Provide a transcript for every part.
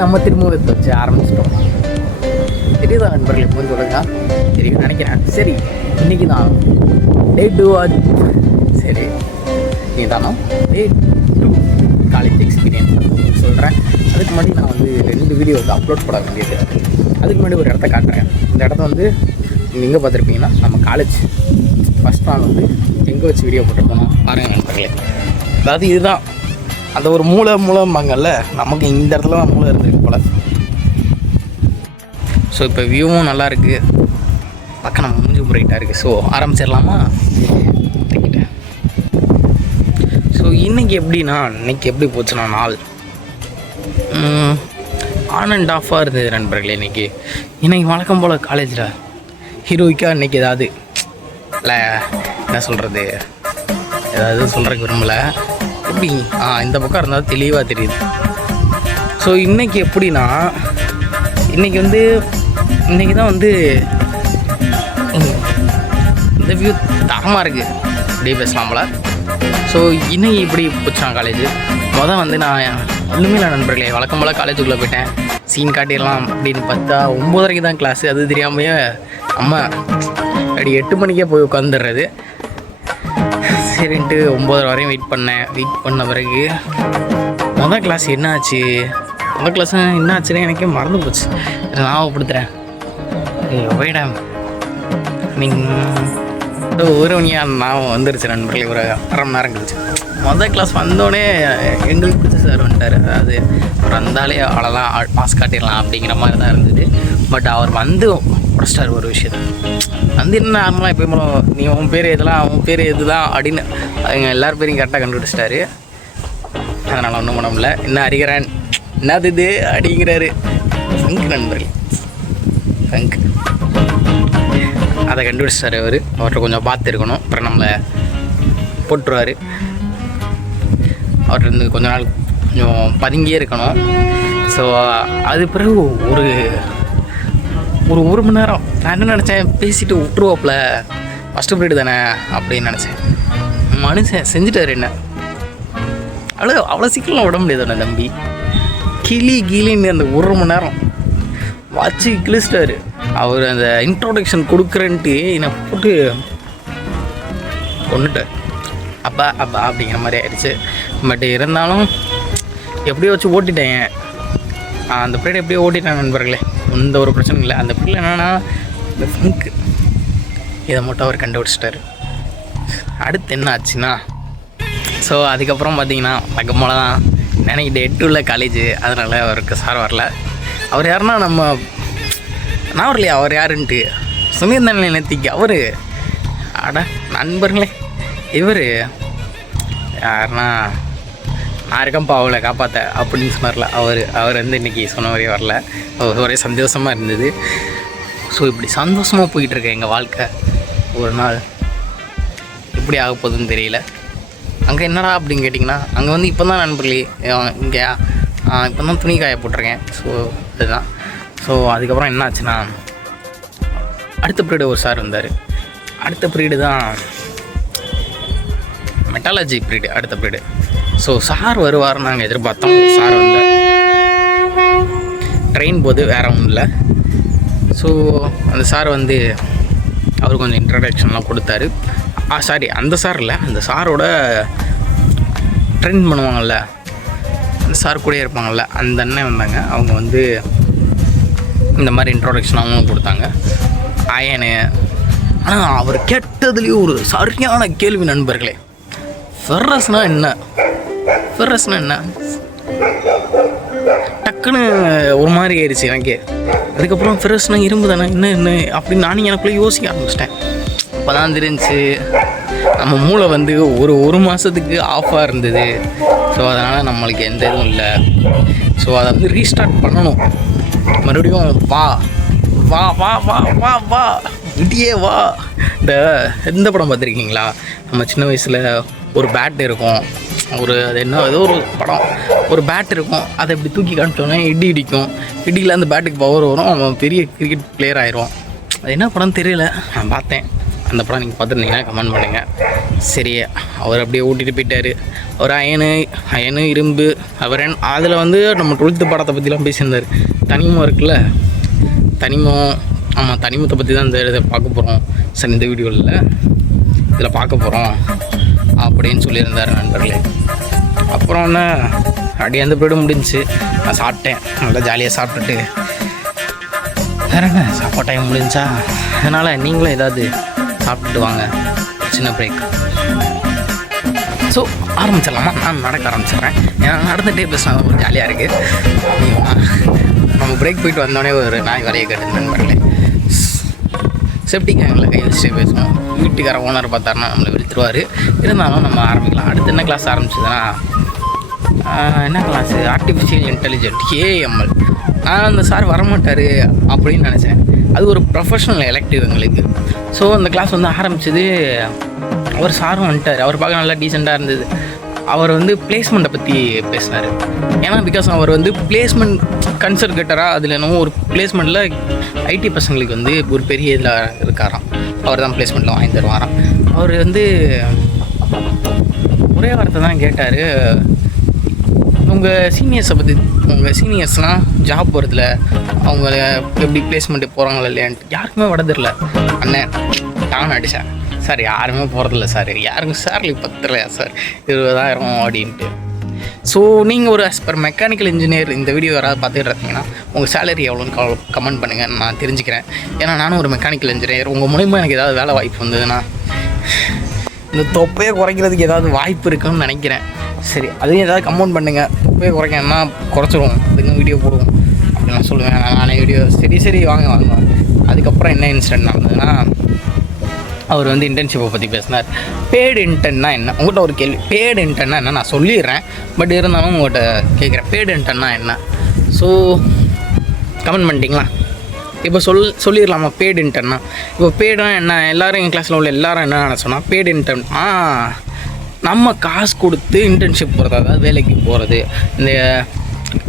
நம்ம திரும்ப வச்சு ஆரம்பிச்சிட்டோம். தெரியுதா நண்பர்கள் எப்போன்னு சொல்லுங்க, தெரியும் நினைக்கிறேன். சரி, இன்றைக்கி தான் டே 2 சரி நீ தானோ டே 2 காலேஜ் எக்ஸ்பீரியன்ஸ் சொல்கிறேன். அதுக்கு முன்னாடி நான் வந்து 2 வீடியோ வந்து அப்லோட் பண்ண வேண்டியது. அதுக்கு முன்னாடி ஒரு இடத்த காட்டுறேன். இந்த இடத்த வந்து நீங்கள் எங்கே பார்த்துருப்பீங்கன்னா, நம்ம காலேஜ் ஃபஸ்ட் நாள் வந்து எங்கே வச்சு வீடியோ போட்டுருக்கோம் பாருங்கள் நண்பர்களே. அதாவது இதுதான் அந்த ஒரு மூலம்பாங்கல்ல, நமக்கு இந்த இடத்துல தான் மூளை இருந்திருக்கு போல். ஸோ இப்போ வியூவும் நல்லாயிருக்கு, பக்கம் நம்ம மூஞ்சி முறையிட்டாக இருக்குது. ஸோ ஆரம்பிச்சிடலாமா? ஸோ இன்றைக்கி எப்படின்னா, இன்றைக்கி எப்படி போச்சுன்னா நாள் ஆன் அண்ட் ஆஃபாக இருந்தது நண்பர்களே. இன்றைக்கி வழக்கம் போல் காலேஜில் ஹீரோயிக்காக இன்றைக்கி ஏதாவது இல்லை என்ன சொல்கிறது, ஏதாவது சொல்கிறதுக்கு விரும்பலை. எப்படி இந்த பக்கம் இருந்தால் தெளிவாக தெரியுது. ஸோ இன்றைக்கி எப்படின்னா, இன்றைக்கி தான் வந்து இந்த வியூ தரமாக இருக்குது, அப்படியே பேசலாம் போல். ஸோ இன்னைக்கு இப்படி போச்சான் காலேஜ். வந்து நான் ஒன்றுமே இல்லை நண்பர்களே, வழக்கம் போல் காலேஜுக்குள்ளே போயிட்டேன். சீன் காட்டிடலாம் அப்படின்னு பார்த்தா 9:30 தான் கிளாஸு. அது தெரியாமையே அம்மா அப்படி 8 மணிக்கே போய் உட்காந்துடுறது. சரின்ட்டு 9:30 வரையும் வெயிட் பண்ண பிறகு கிளாஸ் என்ன ஆச்சுன்னு எனக்கே மறந்து போச்சு. ஞாபகப்படுத்துகிறேன். போயிட்டேன் நீங்கள் ஒரு மணியாக ஞாபகம் வந்துருச்சு நண்பர்களே. ஒரு அரை மணி நேரம் கழிச்சு கிளாஸ் வந்தோடனே எங்களுக்கு பிடிச்ச சார் வந்துட்டார். அதாவது அவர் வந்தாலே அவ்வளோதான் பாஸ் காட்டிடலாம் அப்படிங்கிற மாதிரி தான் இருந்தது. பட் அவர் வந்து உடச்சிட்டார் ஒரு விஷயத்தை. வந்து என்ன நார்மலாக எப்போயுமே நீ உன் பேர் எதெல்லாம் அவன் பேர் எது தான் அப்படின்னு அவங்க எல்லார் பேரையும் கரெக்டாக கண்டுபிடிச்சிட்டாரு. அதனால் ஒன்றும் பண்ண முடியல. என்ன அறிகிறேன் என்னது இது அப்படிங்கிறாரு. ஃபங்க் நண்பர்கள், ஃபங்க் அதை கண்டுபிடிச்சிட்டாரு அவர். அவர்கிட்ட கொஞ்சம் பார்த்துருக்கணும், அப்புறம் நம்மளை போட்டுருவார். அவர்கிட்ட இருந்து கொஞ்ச நாள் கொஞ்சம் பதுங்கியே இருக்கணும். ஸோ அது பிறகு ஒரு மணி நேரம் நான் என்ன நினச்சேன், பேசிட்டு விட்டுருவாப்பில், ஃபஸ்ட்டு பீரியடு தானே அப்படின்னு நினச்சேன். மனுஷன் செஞ்சுட்டார். என்ன அவ்வளோ சீக்கிரம் விட முடியாது தம்பி. கிளின்னு அந்த 1 மணி நேரம் வச்சு கிழிச்சிட்டாரு. அவர் அந்த இன்ட்ரோடக்ஷன் கொடுக்குறேன்ட்டு என்னை போட்டு கொண்டுட்டார். அப்பா அப்படிங்கிற மாதிரி ஆயிடுச்சு. பட் இருந்தாலும் எப்படியோ வச்சு ஓட்டிட்டேன். அந்த பீரியட் எப்படியோ ஓட்டிட்டேன் நண்பர்களே, எந்த ஒரு பிரச்சனையும் இல்லை. அந்த பீரியட் என்னென்னா இந்த ஃபங்க்கு இதை மட்டும் அவர் கண்டுபிடிச்சிட்டாரு. அடுத்து என்ன ஆச்சுன்னா, ஸோ அதுக்கப்புறம் பார்த்தீங்கன்னா பக்கம் போல தான் எனக்கு டே 2 காலேஜு. அதனால் அவருக்கு சார் வரல. அவர் யாருன்னா நான் வரலையா, அவர் யாருன்ட்டு சுமீர்ந்தன் நேத்திக்கு அவர் நண்பர்களே. இவர் யாருன்னா நான் இருக்கேன்ப்பா அவளை காப்பாற்ற அப்படின்னு சொன்னார்ல, அவர் வந்து இன்றைக்கி சொன்ன மாதிரியே வரல. ஒரே சந்தோஷமாக இருந்தது. ஸோ இப்படி சந்தோஷமாக போயிட்டுருக்கேன் எங்கள் வாழ்க்கை. ஒரு நாள் எப்படி ஆக போகுதுன்னு தெரியல. அங்கே என்னடா அப்படின்னு கேட்டிங்கன்னா, அங்கே வந்து இப்போ தான் நண்பர்களே இங்கே இப்போ தான் துணி காய போட்டிருக்கேன். ஸோ இதுதான். ஸோ அதுக்கப்புறம் என்ன ஆச்சுன்னா, அடுத்த பீரியடு ஒரு சார் வந்தார். அடுத்த பீரியடு தான் மெட்டாலஜி பீரியடு, அடுத்த பீரியடு. ஸோ சார் வருவார்னு நாங்கள் எதிர்பார்த்தோம். சார் வந்தார். ட்ரெயின் போது வேறு ஒன்றும் இல்லை. ஸோ அந்த சார் வந்து அவர் கொஞ்சம் இன்ட்ரடக்ஷன்லாம் கொடுத்தாரு. சாரி, அந்த சார் இல்லை, அந்த சாரோட ட்ரெயின் பண்ணுவாங்கள்ல, அந்த சார் கூட இருப்பாங்கள்ல, அந்த அண்ணன் வந்தாங்க. அவங்க வந்து இந்த மாதிரி இன்ட்ரோடக்ஷன் அவங்களும் கொடுத்தாங்க. அயனு. ஆனால் அவர் கேட்டதுலேயும் ஒரு சரியான கேள்வி நண்பர்களே. ஃபெர்ரஸ்னால் என்ன டக்குன்னு ஒரு மாதிரி ஆயிடுச்சு எனக்கு. அதுக்கப்புறம் ஃபெர்ரஸ்னால் இரும்பு தானே, என்ன அப்படின்னு நானும் எனக்குள்ளே யோசிக்க ஆரம்பிச்சிட்டேன். அப்போ தான் தெரிஞ்சு நம்ம மூளை வந்து ஒரு மாதத்துக்கு ஆஃபாக இருந்தது. ஸோ அதனால் நம்மளுக்கு எந்த இதுவும் இல்லை. ஸோ அதை வந்து ரீஸ்டார்ட் பண்ணணும். மறுபடியும் வா வா வா வா வா வா இடியே வா. இந்த படம் பார்த்துருக்கீங்களா? நம்ம சின்ன வயசில் ஒரு பேட் இருக்கும், ஏதோ ஒரு படம், ஒரு பேட் இருக்கும். அதை இப்படி தூக்கி காமிச்சோன்னே இடிக்கும். இடியில் அந்த பேட்டுக்கு பவர் வரும், அவன் பெரிய கிரிக்கெட் பிளேயர் ஆயிடுவான். அது என்ன படம் தெரியல, நான் பார்த்தேன். அந்த படம் நீங்கள் பார்த்துருந்தீங்கன்னா கமெண்ட் பண்ணுங்கள். சரி, அவர் அப்படியே ஓட்டிகிட்டு போயிட்டார். அவர் அயனு இரும்பு அவர் அதில் வந்து நம்ம 12th படத்தை பற்றிலாம் பேசியிருந்தார். தனிமம் இருக்குல்ல, தனிமத்தை பற்றி தான் இந்த இதை பார்க்க போகிறோம் சார், இந்த வீடியோவில் இதில் பார்க்க போகிறோம் அப்படின்னு சொல்லியிருந்தார் நண்பர்களே. அப்புறம் என்ன அப்படியே அந்த பீரியடும் முடிஞ்சிச்சு. நான் சாப்பிட்டேன், நல்லா ஜாலியாக சாப்பிட்டுட்டு வேறு என்ன சாப்பாடு டைம் முடிஞ்சா, அதனால் நீங்களும் ஏதாவது சாப்பிட்டுட்டு வாங்க. சின்ன பிரேக். ஸோ ஆரம்பிச்சிடலாமா? நான் நடக்க ஆரம்பிச்சிடுறேன். ஏன்னா நடந்துகிட்டே பேசினா தான் ஒரு ஜாலியாக இருக்குது. நம்ம பிரேக் போயிட்டு வந்தோடனே ஒரு நாய் வரைய கேட்டு நண்பர்களே, சேஃப்டி கேங்கில் கை வச்சுட்டே பேசுவோம். வீட்டுக்கார ஓனர் பார்த்தாருன்னா நம்மளை வெளுத்துருவார். இருந்தாலும் நம்ம ஆரம்பிக்கலாம். அடுத்து என்ன கிளாஸ் ஆரம்பிச்சதுன்னா, என்ன கிளாஸு? Artificial intelligent, AML. நான் அந்த சார் வரமாட்டார் அப்படின்னு நினச்சேன். அது ஒரு ப்ரொஃபஷ்னல் எலெக்டிவ் எங்களுக்கு. ஸோ அந்த கிளாஸ் வந்து ஆரம்பித்தது, அவர் சாரும் வந்துட்டார். அவர் பார்க்க நல்லா டீசெண்டாக இருந்தது. அவர் வந்து பிளேஸ்மெண்ட்டை பற்றி பேசினார். ஏன்னா பிகாஸ் அவர் வந்து பிளேஸ்மெண்ட் கன்சல்டேட்டராக, அதில் என்னவோ ஒரு பிளேஸ்மெண்ட்டில் ஐடி பசங்களுக்கு வந்து ஒரு பெரிய இதில் இருக்காராம். அவர் தான் பிளேஸ்மெண்ட்டில் வாங்கி தருவாராம். அவர் வந்து ஒரே வார்த்தை தான் கேட்டார், உங்கள் சீனியர்ஸை பற்றி, உங்கள் சீனியர்ஸ்லாம் ஜாப் போகிறதுல அவங்கள எப்படி பிளேஸ்மெண்ட்டு போகிறாங்களா இல்லையான்ட்டு யாருக்குமே வடதில்ல. அண்ணன் டான் அடித்தேன், சார் யாருமே போகிறதில்ல சார், யாருக்கும் சேலரி 10,000 சார், 20,000 அப்படின்ட்டு. ஸோ நீங்கள் ஒரு ஆஸ் பர் மெக்கானிக்கல் இன்ஜினியர் இந்த வீடியோ யாராவது பார்த்துட்டு இருந்தீங்கன்னா உங்கள் சேலரி எவ்வளோன்னு கமெண்ட் பண்ணுங்கள், நான் தெரிஞ்சுக்கிறேன். ஏன்னா நானும் ஒரு மெக்கானிக்கல் இன்ஜினியர். உங்கள் மூலிமா எனக்கு ஏதாவது வேலை வாய்ப்பு வந்ததுன்னா இந்த தொப்பையை குறைக்கிறதுக்கு ஏதாவது வாய்ப்பு இருக்குன்னு நினைக்கிறேன். சரி, அதையும் ஏதாவது கமெண்ட் பண்ணுங்கள். தொப்பையை குறைக்கணும்னா குறைச்சிருவோம், அதுக்கு வீடியோ போடுவோம் அப்படின்னு நான் சொல்லுவேன். நானே வீடியோ சரி வாங்க. அதுக்கப்புறம் என்ன இன்சிடென்ட் நடந்ததுன்னா, அவர் வந்து இன்டர்ன்ஷிப்பை பற்றி பேசினார். பேடு இன்டர்ன்னா என்ன? உங்கள்கிட்ட ஒரு கேள்வி, பேடு இன்டர்ன்னா என்ன நான் சொல்லிடுறேன், பட் இருந்தாலும் உங்கள்கிட்ட கேட்குறேன், பேடு இன்டர்ன்னா என்ன? ஸோ கமெண்ட் பண்ணிட்டீங்களா? இப்போ சொல்லிடலாமா பேடு இன்டர்ன்னா? இப்போ பேடுனா என்ன? எல்லோரும் எங்கள் கிளாஸில் உள்ள எல்லோரும் என்ன நினச்சோன்னா, பேடு இன்டர்ன் நம்ம காசு கொடுத்து இன்டர்ன்ஷிப் போகிறது, அதாவது வேலைக்கு போகிறது. இந்த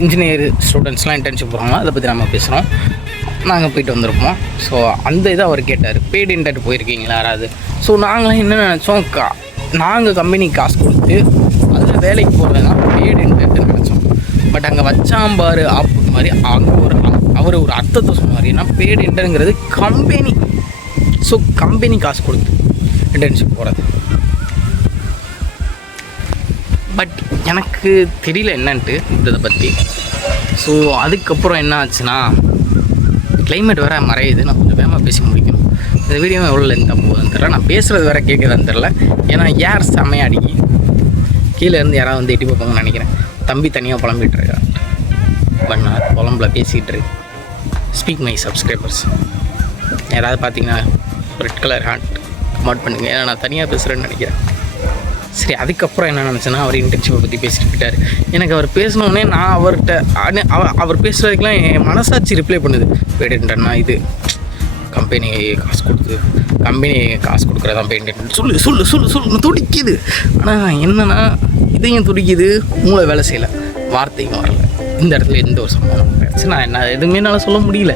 இன்ஜினியர் ஸ்டூடெண்ட்ஸ்லாம் இன்டர்ன்ஷிப் போகிறாங்களோ அதை பற்றி நம்ம பேசுகிறோம். நாங்கள் போயிட்டு வந்திருப்போம். ஸோ அந்த இதை அவர் கேட்டார், பெய்டு இன்டர்ன் போயிருக்கீங்களா யாராவது? ஸோ நாங்களாம் என்ன நினச்சோம், நாங்கள் கம்பெனிக்கு காசு கொடுத்து அதில் வேலைக்கு போகிறது தான் பெய்டு இன்டர்ன் நினச்சோம். பட் அங்கே வச்சாம்பார் ஆப்பு மாதிரி அங்கே அவர் ஒரு அர்த்தத்தை சொன்னார். ஏன்னா பெய்டு இன்டர்ன்ங்கிறது கம்பெனி. ஸோ கம்பெனி காசு கொடுத்து இன்டர்ன்ஷிப் போகிறது. பட் எனக்கு தெரியல என்னன்ட்டு இதை பற்றி. ஸோ அதுக்கப்புறம் என்ன ஆச்சுன்னா, கிளைமேட் வேறு மறையுது. நான் கொஞ்சம் வேகமாக பேசி முடிக்கணும். இந்த வீடியோ எவ்வளோ லென்த்தாக போகுதுன்னு தெரில, நான் பேசுகிறது வேறு கேட்குதான்னு தெரில. ஏன்னா ஏர் செம்மையாக அடிக்கி கீழே இருந்து யாராவது வந்து எட்டி பார்ப்பாங்கன்னு நினைக்கிறேன். தம்பி தனியாக புலம்பிகிட்டு இருக்கேன். பட் நான் புலம்புல பேசிகிட்டு இருக்கு. ஸ்பீக் மை சப்ஸ்கிரைபர்ஸ், யாராவது பார்த்தீங்கன்னா ரெட் கலர் ஹார்ட் கமெண்ட் பண்ணுங்கள். ஏன்னா நான் தனியாக பேசுகிறேன்னு நினைக்கிறேன். சரி, அதுக்கப்புறம் என்ன நினச்சேன்னா, அவர் இன்டர்ன்ஷிப்பை பற்றி பேசிட்டு போயிட்டார். எனக்கு அவர் பேசினோடனே நான் அவர்கிட்ட அவர் பேசுகிறதுக்கெலாம் என் மனசாட்சி ரிப்ளை பண்ணுது. பேடன்டன்னா இது கம்பெனி காசு கொடுக்குறதான் பேடன்ட். சொல்லு துடிக்குது. ஆனால் என்னென்னா, இதையும் துடிக்குது, மூளை வேலை செய்யலை, வார்த்தையும் வரல. இந்த இடத்துல எந்த ஒரு சம்பவம் கிடையாது. நான் என்ன எதுவுமே என்னால் சொல்ல முடியல.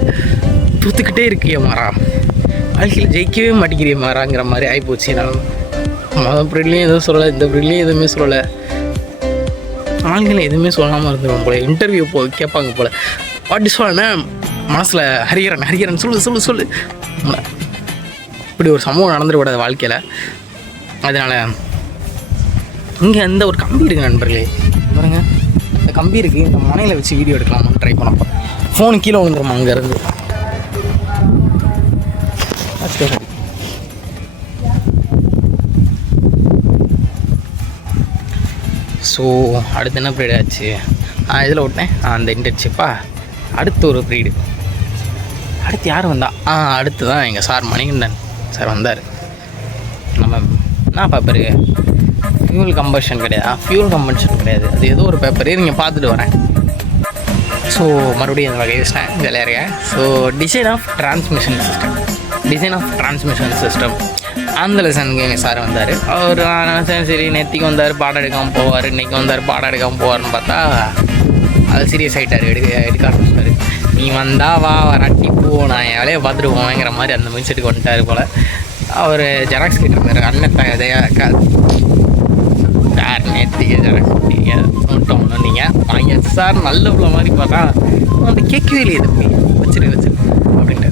தூத்துக்கிட்டே இருக்கிய மாறா, வாழ்க்கையில் ஜெயிக்கவே மாட்டேங்கிறிய மாறாங்கிற மாதிரி ஆகிப்போச்சு. நான் மொதல் ப்ரீட்லேயும் எதுவும் சொல்லலை, இந்த ப்ரீட்லேயும் எதுவுமே சொல்லலை. ஆளுங்களை எதுவுமே சொல்லாமல் இருந்துருவோம் போல். இன்டர்வியூ கேட்பாங்க போல். வாட்டி சொன்னேன் மனசில் ஹரிகரன் சொல்லு. இப்படி ஒரு சம்பவம் நடந்துடக்கூடாது வாழ்க்கையில். அதனால் இங்கே எந்த ஒரு கம்பி இருக்குது நண்பர்களே, பாருங்க. இந்த கம்பி இருக்குது, இந்த மனையில் வச்சு வீடியோ எடுக்கலாமான்னு ட்ரை பண்ணப்போ ஃபோனு கீழே விழுந்துருமா அங்கேருந்து. ஸோ அடுத்து என்ன ப்ரீட் ஆச்சு? இதில் விட்டேன் அந்த இன்டர்ன்ஷிப்பா. அடுத்து ஒரு ப்ரீடு. அடுத்து யார் வந்தா? அடுத்து தான் எங்கள் சார் மணிகண்டன் சார் வந்தார். நம்ம என்ன பேப்பரு? ஃபியூல் கம்பஷன் கிடையாது, அது ஏதோ ஒரு பேப்பரு, நீங்கள் பார்த்துட்டு வரேன். ஸோ மறுபடியும் அந்த வகை வச்சிட்டேன் ஜாலியாக. So design of transmission system அந்த லெசனுக்கு எங்கள் சார் வந்தார். அவர் சரி நேற்றுக்கு வந்தார், பாடம் எடுக்காமல் போவார், இன்றைக்கி வந்தார், பாடம் எடுக்காமல் போவார்னு பார்த்தா அது சீரியஸ் ஆகிட்டார். எடுக்க ஆரம்பிச்சிட்டாரு. நீ வந்தால் வா, வராட்டி போ, நான் என் வேலையை பார்த்துட்டு போவேங்கிற மாதிரி அந்த மைண்ட் செட்டுக்கு வந்துட்டார் போல். அவர் ஜெராக்ஸ் கேட்டிருந்தார் அண்ணன் சார் நேற்றுக்கு ஜெராக்ஸ் நோட்டம் ஒன்று நீங்கள் வாங்கியாச்சு சார் நல்ல உள்ள மாதிரி பார்த்தா வந்து கேட்கவே இல்லையே தம்பி வச்சிரு அப்படின்ட்டு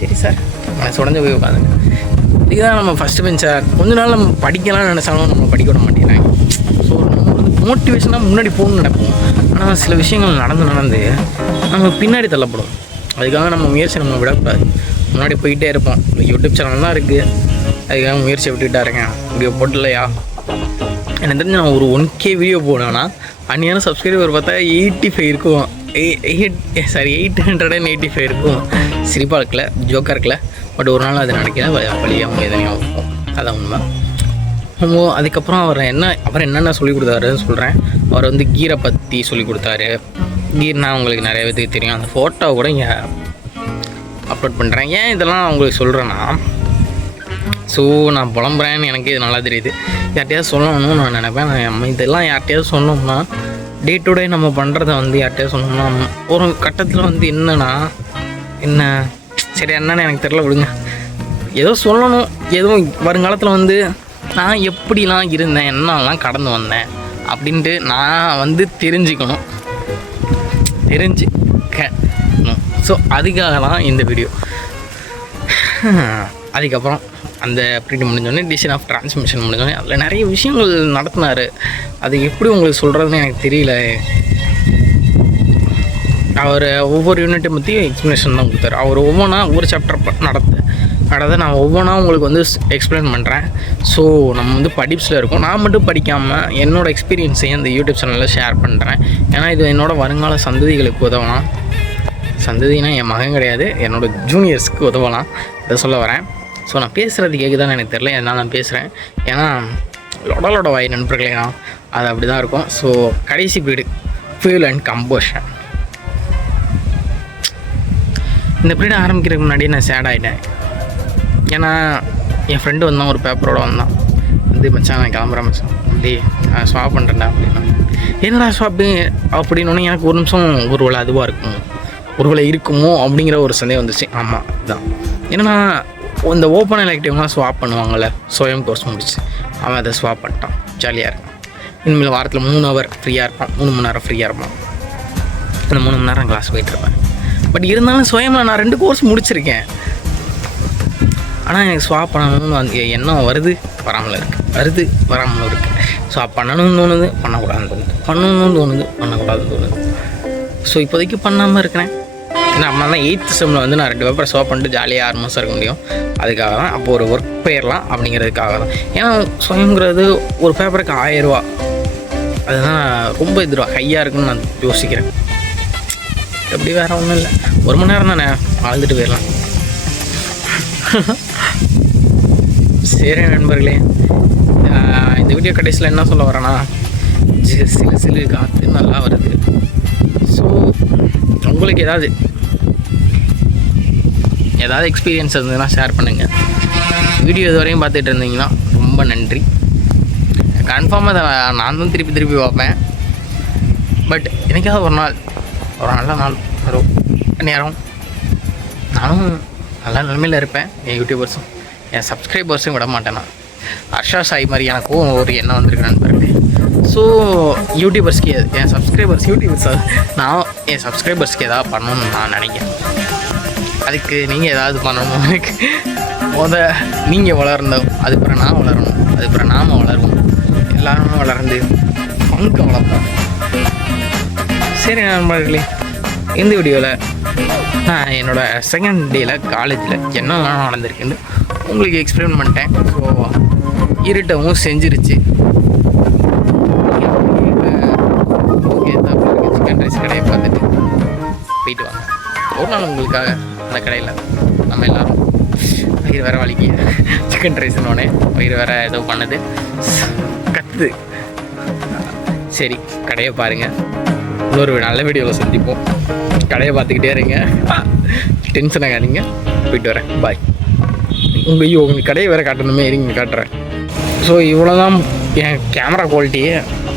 சரி சார் நான் உடஞ்ச போய் உட்காந்துங்க இதுதான் நம்ம ஃபஸ்ட்டு பெஞ்சை கொஞ்ச நாள் நம்ம படிக்கலாம்னு நினச்சாலும் நம்ம படிக்க விட மாட்டேங்கிறாங்க. ஸோ நம்ம வந்து மோட்டிவேஷனாக முன்னாடி போகணும்னு நினைப்போம். ஆனால் சில விஷயங்கள் நடந்து நம்ம பின்னாடி தள்ளப்படும். அதுக்காக நம்ம முயற்சி நம்ம விடக்கூடாது, முன்னாடி போயிட்டே இருப்போம். யூடியூப் சேனல் தான் இருக்குது, அதுக்காக முயற்சியை விட்டுக்கிட்டாருங்க. வீடியோ போட்டலையா எனக்கு தெரிஞ்சு நான் ஒரு 1K வீடியோ போனேன்னா அன்னியான சப்ஸ்கிரைபர் பார்த்தா 85 இருக்கும். 885 இருக்கும். சிரிப்பாக இருக்கல, ஜோக்காக இருக்கல. பட் ஒரு நாள் அது நினைக்கிறேன் வழியாக எதனையாக இருக்கும். அதான் உண்மை. அதுக்கப்புறம் அவர் என்னென்ன சொல்லிக் கொடுத்தாருன்னு சொல்கிறேன். அவர் வந்து கீரை பற்றி சொல்லிக் கொடுத்தாரு. கீர்னா உங்களுக்கு நிறைய பேருக்கு தெரியும். அந்த ஃபோட்டோ கூட இங்கே அப்லோட் பண்ணுறேன். ஏன் இதெல்லாம் உங்களுக்கு சொல்கிறேன்னா, ஸோ நான் புலம்புறேன்னு எனக்கு இது நல்லா தெரியுது. யார்கிட்டையாவது சொல்லணும்னு நான் நினைப்பேன். நம்ம இதெல்லாம் யார்கிட்டையாவது சொன்னோம்னா, டே டு டே நம்ம பண்ணுறத வந்து யார்கிட்டையாவது சொன்னோம்னா, ஒரு கட்டத்தில் வந்து என்ன சரி என்னன்னு எனக்கு தெரியல, விடுங்க. ஏதோ சொல்லணும். எதுவும் வருங்காலத்தில் வந்து நான் எப்படிலாம் இருந்தேன், என்னெல்லாம் கடந்து வந்தேன் அப்படின்ட்டு நான் வந்து தெரிஞ்சுக்கணும். ஸோ அதுக்காக தான் இந்த வீடியோ. அதுக்கப்புறம் அந்த ப்ரீட் முடிஞ்சோடனே டிசிஷன் ஆஃப் ட்ரான்ஸ்மிஷன் முடிஞ்சோடனே அதில் நிறைய விஷயங்கள் நடத்தினார். அது எப்படி உங்களுக்கு சொல்கிறதுன்னு எனக்கு தெரியல. அவர் ஒவ்வொரு யூனிட்டை பற்றி எக்ஸ்ப்ளனேஷன் தான் கொடுத்தாரு. அவர் ஒவ்வொன்றா ஒவ்வொரு சாப்டர் நடந்த நான் ஒவ்வொன்றா உங்களுக்கு வந்து எக்ஸ்பிளைன் பண்ணுறேன். ஸோ நம்ம வந்து படிப்ஸில் இருக்கோம். நான் மட்டும் படிக்காமல் என்னோடய எக்ஸ்பீரியன்ஸையும் அந்த யூடியூப் சேனலில் ஷேர் பண்ணுறேன். ஏன்னா இது என்னோடய வருங்கால சந்ததிகளுக்கு உதவலாம். சந்ததினா என் மகன் கிடையாது, என்னோடய ஜூனியர்ஸ்க்கு உதவலாம், இதை சொல்ல வரேன். ஸோ நான் பேசுகிறது கேட்குதான்னு எனக்கு தெரியல, என்னால் நான் பேசுகிறேன். ஏன்னா லொடலோட வாய் நண்பர்களே தான், அது அப்படி தான் இருக்கும். ஸோ கடைசி பீரியடு ஃபியூல் அண்ட் கம்போஷன். இந்த பீரியட் ஆரம்பிக்கிறதுக்கு முன்னாடியே நான் சேட் ஆகிட்டேன். ஏன்னா என் ஃப்ரெண்டு வந்தான், ஒரு பேப்பரோடு வந்தான். வந்து மச்சான் நான் கிளம்புறேன் மச்சான், அப்படி ஸ்வாப் பண்ணுறேன்டா அப்படின்னா. என்னடா ஸ்வாப்பு அப்படின்னு எனக்கு ஒரு நிமிஷம் ஒரு வேளை அதுவாக இருக்குமோ அப்படிங்கிற ஒரு சந்தேகம் வந்துச்சு. ஆமாம் அதுதான். ஏன்னா இந்த ஓப்பன் எலெக்டிவ்லாம் ஸ்வாப் பண்ணுவாங்கள்ல, சோயம் கோர்ஸ் முடிச்சு அவன் அதை ஸ்வாப் பண்ணிட்டான். ஜாலியாக இருக்கும். இனிமேல் வாரத்தில் 3 ஹவர் ஃப்ரீயாக இருப்பான், 3 மணி நேரம் ஃப்ரீயாக இருப்பான். அந்த 3 மணி நேரம் கிளாஸ் போயிட்டுருப்பேன். பட் இருந்தாலும் சோயமில் நான் 2 கோர்ஸ் முடிச்சிருக்கேன். ஆனால் எனக்கு ஸ்வாப் பண்ணணும்னு அந்த எண்ணம் வராமல் இருக்குது. ஸ்வாப் பண்ணணும்னு தோணுது, பண்ணக்கூடாதுன்னு தோணுது. ஸோ இப்போதைக்கு பண்ணாமல் இருக்கிறேன். ஏன்னா அப்படின்னா தான் 8th செம்மில் வந்து நான் 2 பேப்பர் ஸ்வாப் பண்ணிட்டு ஜாலியாக 6 மாதம் இருக்க முடியும். அதுக்காக தான். அப்போ ஒரு ஒர்க் போயிடலாம் அப்படிங்கிறதுக்காக தான். ஏன்னா சுயங்கிறது ஒரு பேப்பருக்கு 1000 ரூபா. அதுதான் ரொம்ப ஹையாக இருக்குன்னு நான் யோசிக்கிறேன். எப்படி வேறு ஒன்றும் இல்லை, 1 மணி நேரம் தானே, வாழ்ந்துட்டு போயிடலாம். சரி நண்பர்களே, இந்த வீடியோ கடைசியில் என்ன சொல்ல வரேன்னா, சிலு காற்று நல்லா வருது. ஸோ உங்களுக்கு ஏதாவது எக்ஸ்பீரியன்ஸ் இருந்ததுன்னா ஷேர் பண்ணுங்கள். வீடியோ இதுவரையும் பார்த்துட்டு இருந்தீங்கன்னா ரொம்ப நன்றி. கன்ஃபார்மாக அதை நான் தான் திருப்பி பார்ப்பேன். பட் எனக்காக ஒரு நல்ல நாள் வரும் நேரம் நானும் நல்ல நிலைமையில் இருப்பேன். என் யூடியூபர்ஸும் என் சப்ஸ்கிரைபர்ஸும் விட மாட்டேன். நான் ஹர்ஷா சாய் மாதிரி எனக்கும் ஒரு எண்ணம் வந்திருக்கு நண்பர்களே. ஸோ யூடியூபர்ஸ்க்கு என் சப்ஸ்கிரைபர்ஸ்க்கு எதாவது பண்ணணும்னு நான் நினைக்கிறேன். அதுக்கு நீங்கள் ஏதாவது பண்ணணும். எனக்கு நீங்கள் வளரணும், அதுக்கப்புறம் நான் வளரணும், அதுக்கப்புறம் நாம் வளருவோம், எல்லாருமே வளர்ந்து பங்கு வளர்ப்போம். சரி நண்பர்களே, இந்த வீடியோவில் நான் என்னோடய செகண்ட் டேயில் காலேஜில் என்னெல்லாம் நடந்திருக்குன்னு உங்களுக்கு எக்ஸ்பிளைன் பண்ணிட்டேன். ஸோ இருட்டவும் செஞ்சிருச்சு. ஓகே, சிக்கன் ரைஸ் கடையை பார்த்துட்டு போயிட்டு வாங்க. ஒரு நாள் உங்களுக்காக அந்த கடையில் நம்ம எல்லோரும் வயிறு வேறு வலிக்கு சிக்கன் ரைஸ்னோடனே வயிறு வேறு ஏதோ பண்ணுது, கத்துது. சரி, கடையை பாருங்கள். இன்னொரு நல்ல வீடியோவில் சந்திப்போம். கடையை பார்த்துக்கிட்டே இருங்க, டென்ஷன் ஆகாதீங்க. போயிட்டு வரேன், பாய். உங்களுக்கு கடையை வேறு காட்டணுமே, இருங்க காட்டுறேன். ஸோ இவ்வளோ தான் என் கேமரா குவாலிட்டி.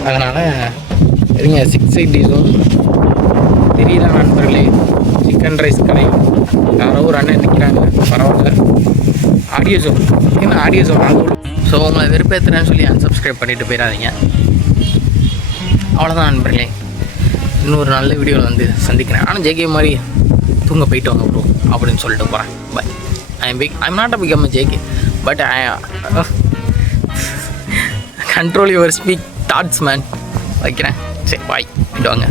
அதனால் இருங்க 680 தெரியல நண்பர்களே. சிக்கன் ரைஸ் கடை யாரோ ஒரு அண்ணன் நிற்கிறாங்க, பரவாயில்ல. ஆடியோ ஜோன் என்ன ஆடியோ ஜோன் அது. ஸோ உங்களை வெறுப்பேற்றுறேன்னு சொல்லி அன்சப்ஸ்கிரைப் பண்ணிவிட்டு போயிடாதீங்க. அவ்வளோதான் நண்பர்களே, இன்னொரு நல்ல வீடியோவில் வந்து சந்திக்கிறேன். ஆனால் ஜேகே மாதிரி தூங்க போயிட்டு வாங்க ப்ரோ அப்படின்னு சொல்லிட்டு போகிறேன். Bye. I'm not a become JK, but I control your speak thoughts man. வைக்கிறேன். சரி பாய், போயிட்டு வாங்க.